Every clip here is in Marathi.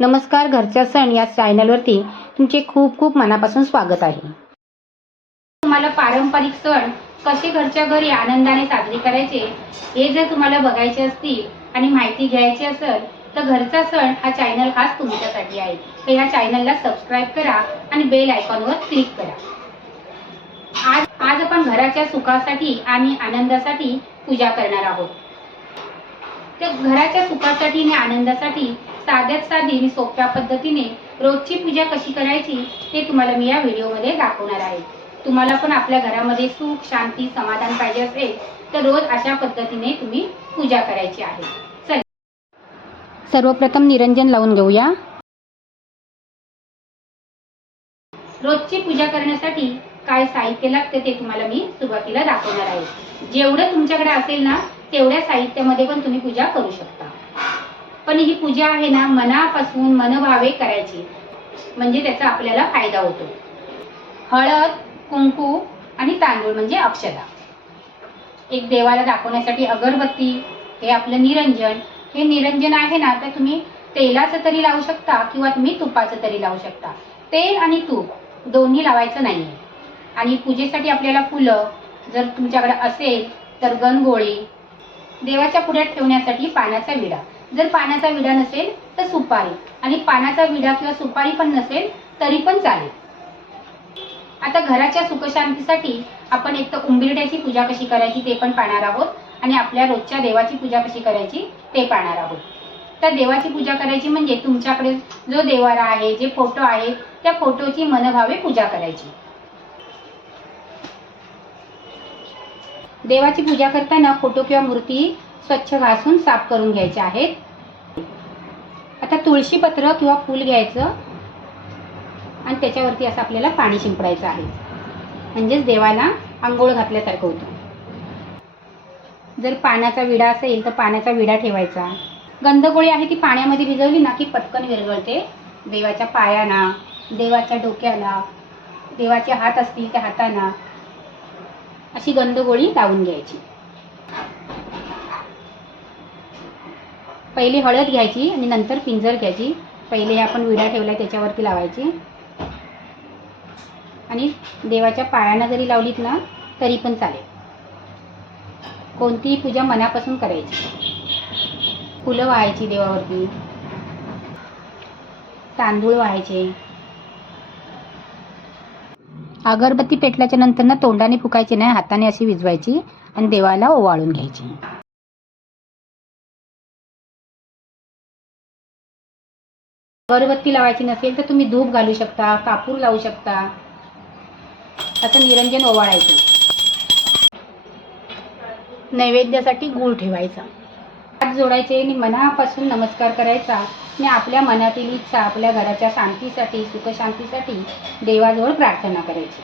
नमस्कार, घरचा सण या चॅनलवरती तुमचे खूप खूप मनापासून स्वागत आहे। तुम्हाला पारंपरिक सण कसे घरच्या घरी आनंदाने साजरे करायचे हे जर तुम्हाला बघायचे असतील आणि माहिती घ्यायची असेल तर घरचा सण हा चॅनल खास तुमच्यासाठी आहे। तर या चॅनलला सबस्क्राइब करा आणि बेल आयकॉनवर क्लिक करा। आज आपण घराच्या सुखासाठी आणि आनंदासाठी पूजा करणार आहोत। तर घराच्या सुखासाठी आणि आनंदासाठी साध्यात साधी आणि सोप्या पद्धतीने रोजची पूजा कशी करायची ते तुम्हाला मी या व्हिडिओमध्ये दाखवणार आहे। तुम्हाला पण आपल्या घरामध्ये सुख, शांती, समाधान पाहिजे असेल तर रोज अशा पद्धतीने तुम्ही पूजा करायची आहे। चला, सर्वप्रथम निरंजन लावून घेऊया। रोजची पूजा करण्यासाठी काय साहित्य लागते ते तुम्हाला मी सुरुवातीला दाखवणार आहे। जेवढं तुमच्याकडे असेल ना तेवढ्या साहित्यामध्ये पण तुम्ही पूजा करू शकता। पण ही पूजा आहे ना मनापासून मनभावे करायची, म्हणजे त्याचा आपल्याला फायदा होतो। हळद, कुंकू आणि तांदूळ म्हणजे अक्षता, एक देवाला दाखवण्यासाठी अगरबत्ती, हे आपलं निरंजन। हे निरंजन आहे ना तर तुम्ही तेलाचं तरी लावू शकता किंवा तुम्ही तुपाचं तरी लावू शकता। तेल आणि तूप दोन्ही लावायचं नाहीये। आणि पूजेसाठी आपल्याला फुलं जर तुमच्याकडे असेल तर गणगोळी, देवाच्या पुढ्यात ठेवण्यासाठी पानाचा विडा, जर पानाचा विडा नसेल तर सुपारी, आणि पानाचा विडा किंवा सुपारी पण नसेल तरी पण चालेल। आता घराच्या सुखशांतीसाठी आपण एक तर उंबरठ्याची पूजा कशी करायची ते पण पाहणार आहोत आणि आपल्या रोजच्या देवाची पूजा कशी करायची ते पाहणार आहोत। तर देवाची पूजा करायची म्हणजे तुमच्याकडे जो देवारा आहे, जे फोटो आहे त्या फोटोची मनभावे पूजा करायची। देवाची पूजा करताना फोटो किंवा मूर्ती स्वच्छ घासून साफ करून घ्यायचे आहेत। आता तुळशी पत्र किंवा फूल घ्यायचं आणि त्याच्यावरती असं आपल्याला पाणी शिंपडायचं आहे, म्हणजेच देवाला आंघोळ घातल्यासारखं होतं। जर पानाचा विडा असेल तर पानाचा विडा ठेवायचा। गंधगोळी आहे ती पाण्यामध्ये भिजवली ना की पटकन विरघळते। देवाच्या पायाना, देवाच्या डोक्याला, देवाचे हात असतील त्या हाताना अशी गंधगोळी लावून घ्यायची। पहिली हळद घ्यायची आणि नंतर पिंजर घ्यायची। पहिले आपण विडा ठेवलाय त्याच्यावरती लावायची आणि देवाच्या पायाना जरी लावलीत ना तरी पण चालेल। कोणतीही पूजा मनापासून करायची। फुलं वाहायची देवावरती, तांदूळ वाहायचे। अगरबत्ती पेटल्याच्या नंतर ना तोंडाने फुकायची नाही, हाताने अशी विझवायची आणि देवाला ओवाळून घ्यायची। अगरबत्ती लावायची नसेल तर तुम्ही धूप घालू शकता, कापूर लावू शकता। आता निरंजन ओवाळायचं। नैवेद्यासाठी गूळ ठेवायचा, हात जोडायचे आणि मनापासून नमस्कार करायचा आणि आपल्या मनातील इच्छा, आपल्या घराच्या शांतीसाठी, सुखशांतीसाठी देवाजवळ प्रार्थना करायची।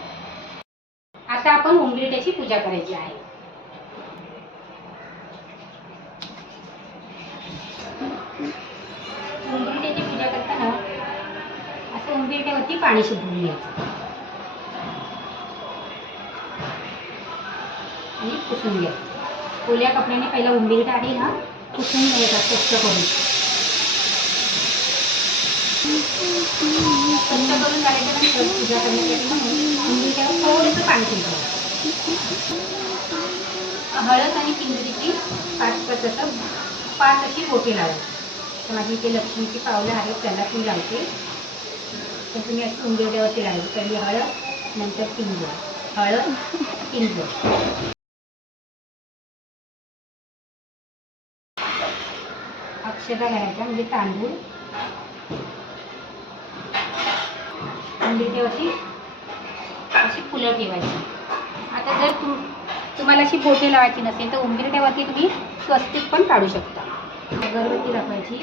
आता आपण उंबरठ्याची पूजा करायची आहे। उंबरठ्याची पूजा करताना असं उंबरठ्यावरती पाणी शिंपडून घ्यायचं आणि पुसून घ्यायचं। ओल्या कपड्याने पहिला उंबरठा आहे ना पुसून घ्यायचा, स्वच्छ करून। स्वच्छ करून झाल्यानंतर पूजा करण्यासाठी म्हणून उंबरठ्यावर थोडंसं पाणी शिंपडायचं। हळद आणि पिंजरीची 5 अशी बोटे लावायची। तर माझी इथे लक्ष्मीची पावलं आहेत त्याला ती लावते। तर तुम्ही अशी उंबरठ्यावरती लावायची। पहिली हळद, नंतर पिंजर, हळद, पिंजर। अक्षता घालायचा म्हणजे तांदूळ उंबरठ्यावरती अशी फुलं ठेवायची। आता जर तुम्हाला अशी बोटे लावायची नसेल तर उंबरठ्यावरती तुम्ही स्वस्तिक पण काढू शकता। अगरबत्ती दाखवायची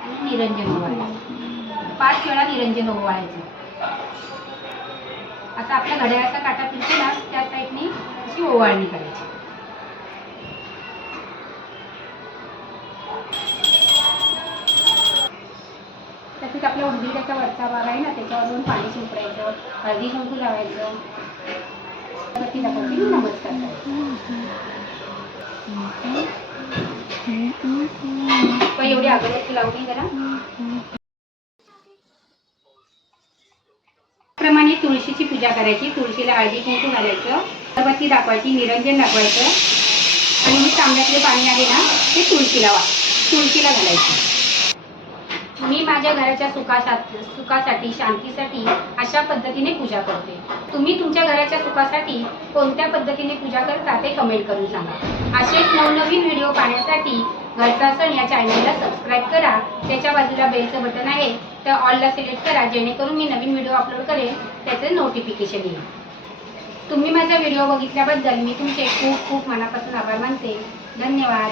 आणि निरंजन ओवाळायचं। 5 वेळा निरंजन ओवाळायचं। आता आपल्या घड्याळाचा काटा फिरतो ना त्या साईडने अशी ओवाळणी करायची। तसेच आपल्या उंबरठ्याचा वरचा भाग आहे ना त्याच्यावरून पाणी शिंपडायचं, हळदी कुंकू लावायचं, अगरबत्ती दाखवायची, नमस्कार करायचा। पण एवढी अगरबत्ती लावली जरा. प्रमाणे तुळशीची पूजा करायची. तुळशीला हळदी कुंकू घालायचं, अगरबत्ती दाखवायची, निरंजन दाखवायचं आणि हे तांब्यातले पाणी आहे ना ते तुळशीला घालायचं. मी माझ्या घराच्या सुखासाठी शांतीसाठी अशा पद्धतीने पूजा करते. तुम्ही तुमच्या घराच्या सुखासाठी कोणत्या पद्धतीने पूजा करता ते कमेंट करून सांगा. असेच नवनवीन व्हिडिओ पाहण्यासाठी घरचा सण या चॅनलला सबस्क्राईब करा. त्याच्या बाजूला बेलचं बटन आहे तर ऑलला सिलेक्ट करा, जेणेकरून मी नवीन व्हिडिओ अपलोड करेन त्याचे नोटिफिकेशन येईल. तुम्ही माझा व्हिडिओ बघितल्याबद्दल मी तुमचे खूप खूप मनापासून आभार मानते. धन्यवाद.